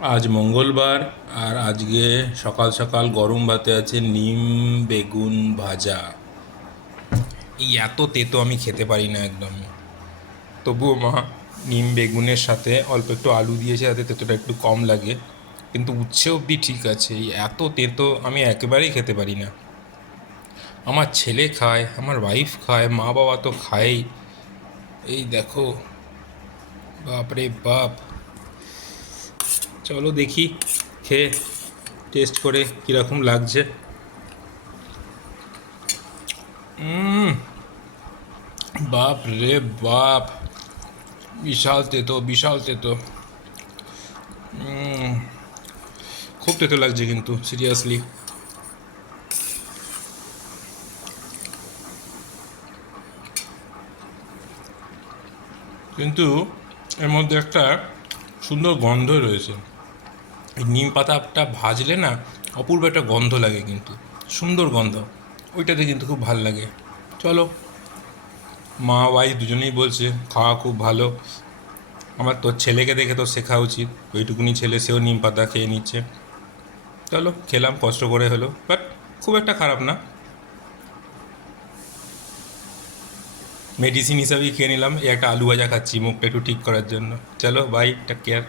আজ মঙ্গলবার। আর আজকে সকাল সকাল গরম ভাতে আছে নিম বেগুন ভাজা। এই এত তেতো আমি খেতে পারি না একদম। তবুও মা নিম বেগুনের সাথে অল্প একটু আলু দিয়েছে, যাতে তেতোটা একটু কম লাগে। কিন্তু উচ্ছে অবধি ঠিক আছে, এই এত তেতো আমি একেবারেই খেতে পারি না। আমার ছেলে খায়, আমার ওয়াইফ খায়, মা বাবা তো খায়ই। এই দেখো, বাপরে বাপ। চলো দেখি, খেয়ে টেস্ট করে কীরকম লাগছে। বাপ রে বাপ, বিশাল তেতো, বিশাল তেতো। খুব তেতো লাগছে কিন্তু, সিরিয়াসলি। কিন্তু এর মধ্যে একটা সুন্দর গন্ধ রয়েছে। এই নিম পাতাটা ভাজলে না, অপূর্ব একটা গন্ধ লাগে কিন্তু, সুন্দর গন্ধ। ওইটাতে কিন্তু খুব ভাল লাগে। চলো, মা ওয়াইফ দুজনেই বলছে খাওয়া খুব ভালো। আমার তোর ছেলেকে দেখে তো শেখা উচিত, ওইটুকুনি ছেলে, সেও নিম পাতা খেয়ে নিচ্ছে। চলো খেলাম, কষ্ট করে হলো, বাট খুব একটা খারাপ না। মেডিসিন হিসাবেই খেয়ে নিলাম। এই একটা আলু ভাজা খাচ্ছি মুখটা একটু ঠিক করার জন্য। চলো বাই, টেক কেয়ার।